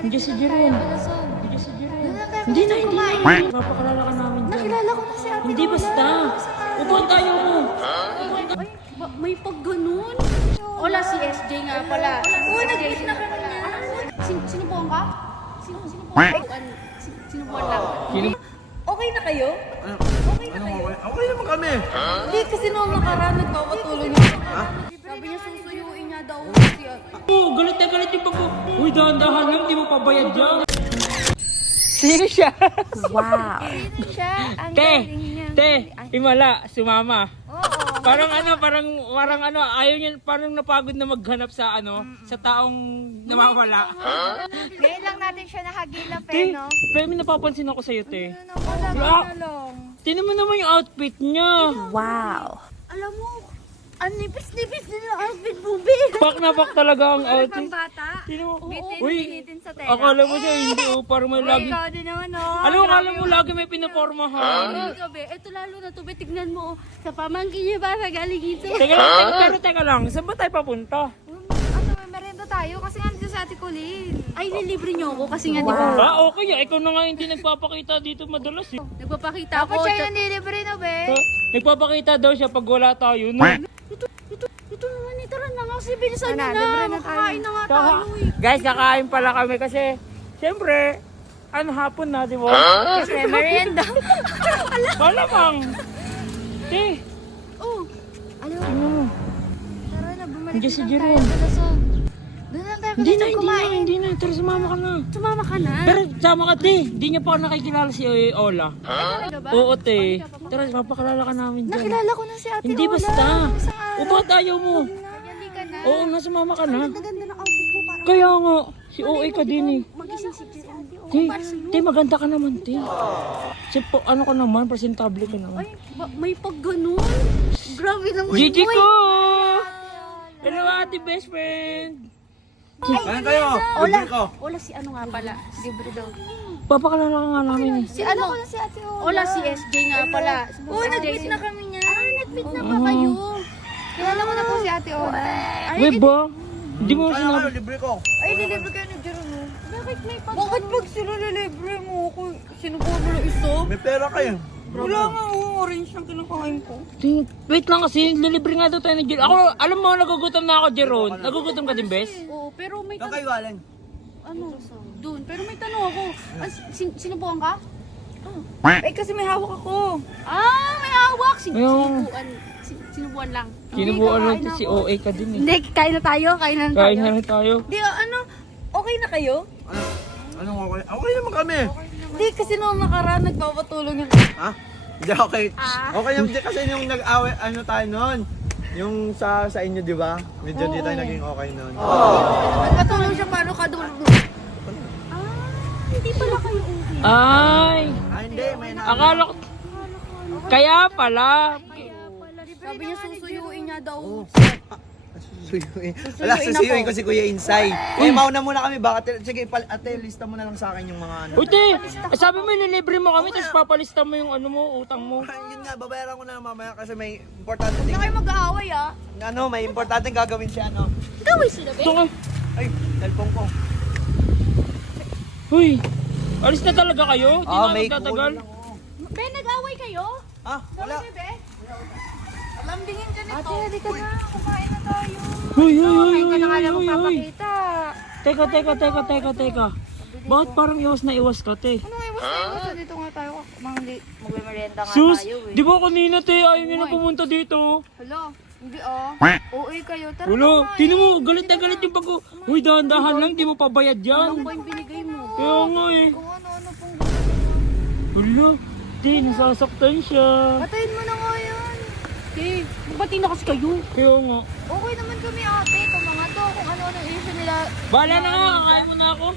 Hindi si Jeron. Hindi si Jeron. Hindi na, hindi na. Papakalala ka namin dyan. Nakilala ko na si Ate Hindi Ola. basta. Upuan tayo mo. Ay, may pag ganun. Ola, si SJ nga pala. Oo, nag-meet na kami niya. Sinubuhan ka? Sinubuhan lang. Sino? Okay na kayo? Okay naman kami. Hindi, kasi noong nakaraan nagpapatuloy niya. Sabi niya susuyuin niya daw si Oh, galit na galit yung pag... Uy, dahan-dahan lang, di mo pabayad dyan. Sino siya? Sino siya? Ang galing niya. Himala, sumama. Oo. Parang ano, ayaw niya, parang napagod na maghanap sa sa taong namawala. Ngayon lang natin siya nakagilap Te, no? pero may napapansin ako sa'yo, te. Wala Ah, na lang. Tinan mo naman yung outfit niya. Alam mo, ang nipis-nipis din ang outfit mo, Be. Pak na pak talaga ang outfit. Bata. Tinan mo. Bitin, Uy, binitin sa tela. akala mo dyan, hindi parang may lagi. Ikaw din naman, oh. Ano, akala mo lagi may pinapormahan. Ikaw, Be. Ito lalo na to, Be. Tignan mo, oh. Sa pamangkin niya ba, sa galing ito. Teka lang, pero teka lang, saan ba tayo papunta? Ano, may merenda tayo kasi nga dito sa Ate Colleen. Ay, nilibre niyo ako kasi nga, di ba? Ah, okay. Ikaw na nga hindi nagpapakita dito madalas eh. Nagpapakita Dapat ako. siya yung nilibre na, Be. Nagpapakita daw siya pag wala tayo. No? Ito naman, tara na nga kasi bilisan niyo libre na. na Makakain na nga tayo, eh. Guys, kakain pala kami kasi siyempre, hapon na, di ba? Kasi merienda. Malamang. Eh, Oh, alam mo, ano? tara na, bumalik Hindi na si lang Jeron. tayo sa Lasog. Doon lang tayo Hindi na, kasi kumain. hindi na. Tara, sumama ka na. Sumama ka na. Pero sama ka, te. Hindi niya pa ako nakikilala si Ola. Talaga ba? Oo, te. Tara, papakalala ka namin dyan. Nakilala ko na si Ate Hindi Ola. basta. Isang araw. Upo tayo mo. Hindi ka na. Oo nga, sumama ka na. Ang ganda ng outfit mo. Parang Kaya nga, si OA ka din eh. magising si Ate Ola. Te, maganda ka naman, te. Ano ka naman, presentable ka naman. Ay, may pag ganun. Grabe naman. Gigi Uy. ko! Hello, ate best friend. Kain kayo. Libre ko. Ola, si ano nga pala. Libre daw. Papakalala ka nga namin eh. Si ano ko na si Ate Ola. Ola, si SJ nga pala. Oo, nag-meet na kami niya. Nag-meet na ba kayo? Kilala ko na po si Ate Ola. Ay, Wait ba? Hindi mo Kaya sinabi. kayo, libre ko. ay, nilibre kayo ni Jeron. Bakit may pag... Bakit pag sila nilibre mo ako? Sinubukan mo na isa? May pera kayo. Wala nga, orange ang kinakain ko. Wait lang kasi, lilibre nga daw tayo ng Jeron. Ako, alam mo, nagugutom na ako, Jeron. Nagugutom ka din, bes? Oo, pero may Saan kayo galing? ano, doon. Pero may tanong ako. Sinubuhan ka? Eh, kasi may hawak ako. Ah, may hawak. Ayun. Sinubuhan lang. Sinubuan natin si OA ka din eh. Hindi, kain na tayo. Kain na Kain na rin tayo. Di, ano, okay na kayo? Anong okay? Okay naman kami. Hindi, kasi noong nakaraan nagpapatulong yung... Ha? Hindi okay. Okay naman din kasi yung nag-away, ano tayo noon. Yung sa inyo, di ba? Medyo di tayo naging okay noon. Nagpatulong siya paano ka doon. Hindi pala kayo okay. Ay, Ah, hindi. May na... akala ko. Kaya pala. Sabi niya susuyuin niya daw. Susuyuin. Wala, susuyuin ko si Kuya Insay. Eh, mauna muna kami. Baka, sige, ate, lista mo na lang sa akin yung mga ano. Uy, te, sabi mo ililibre mo kami, tapos papalista mo yung ano mo, utang mo. Yun nga, babayaran ko na lang mamaya kasi may importante din. Huwag na kayo mag-aaway ah. Ano, may importante gagawin siya, ano. Gawin sila, be. So, Ay, cellphone ko. uy, alis na talaga kayo? Di na may magtatagal? kukunin lang, oo. Be, nag-aaway kayo? Ah, wala. Be? Lambingin ka nito. Ate, halika na. Kumain na tayo. Uy, uy, uy, Kain uy, ka na nga uy, lang uy, uy. magpapakita. Teka. Bakit parang iwas na iwas ka, te? Ano nga, basta dito nga tayo. Magme-merienda nga Sus, tayo eh. di ba kanina, te, ayaw nyo na pumunta dito? Hala, hindi ah. OA kayo. Tara Ulo, kumain. tinan mo, galit na galit yung pag... Uy, dahan-dahan lang, di mo pabayad yan. Ano ba yung binigay mo? Kaya nga eh. Kung ano-ano pong... Ulo, te, nasasaktan siya. Patayin mo na nga yan. Okay, bati na kasi kayo. Kaya nga. Okay naman kami ate. Kung mga to, kung ano-ano issue nila. Bahala na nga, kakain mo na ako.